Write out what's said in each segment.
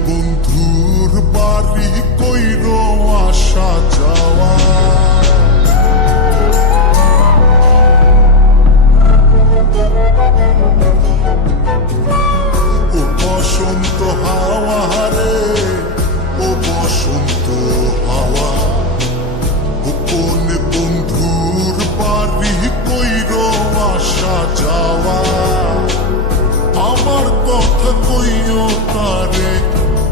বন্ধুর বাড়ি কইর আসা যাওয়া ও বসন্ত হাওয়া রে ও বসন্ত হাওয়া কোন বন্ধুর বাড়ি কইর আসা যাওয়া আমার কথা কইও তারে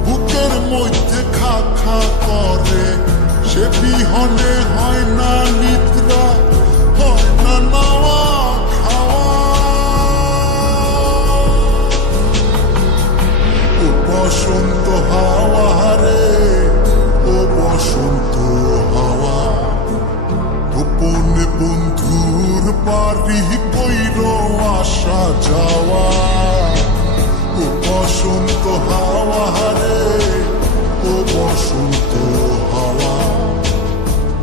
বুকের মধ্যে খা খা করে সে বিহনে হয় না নিদ্রা হয় না নাওয়া খাওয়া ও বসন্ত হাওয়া রে ও বসন্ত হাওয়া গোপন বন্ধুর বাড়ি কইর আসা যাওয়া ও বসন্ত হাওয়া রে ও বসন্ত হাওয়া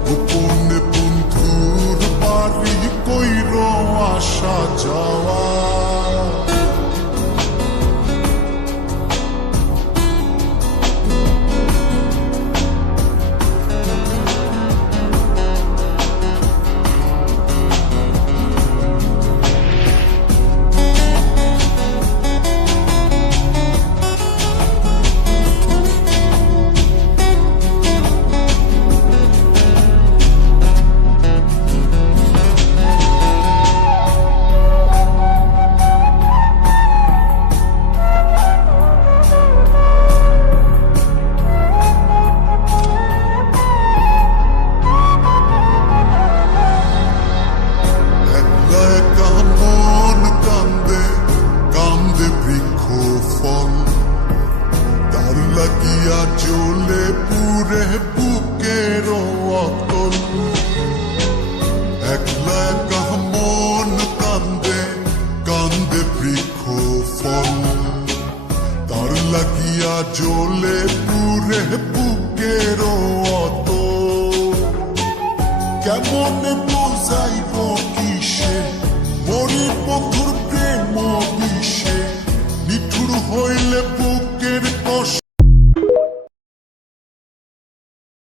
গোপন বন্ধুর বাড়ি কইর আসা যাওয়া লাগিয়া জ্বলে পুরে বুকের অতল একলা একা মন কান্দে কান্দে বৃক্ষ ফল তার লাগিয়া জ্বলে পুরে বুকের অতল কেমন বোঝাইব কিসে মরি বন্ধুর প্রেম বিষে নিঠুর হইলে বুকের কষ্ট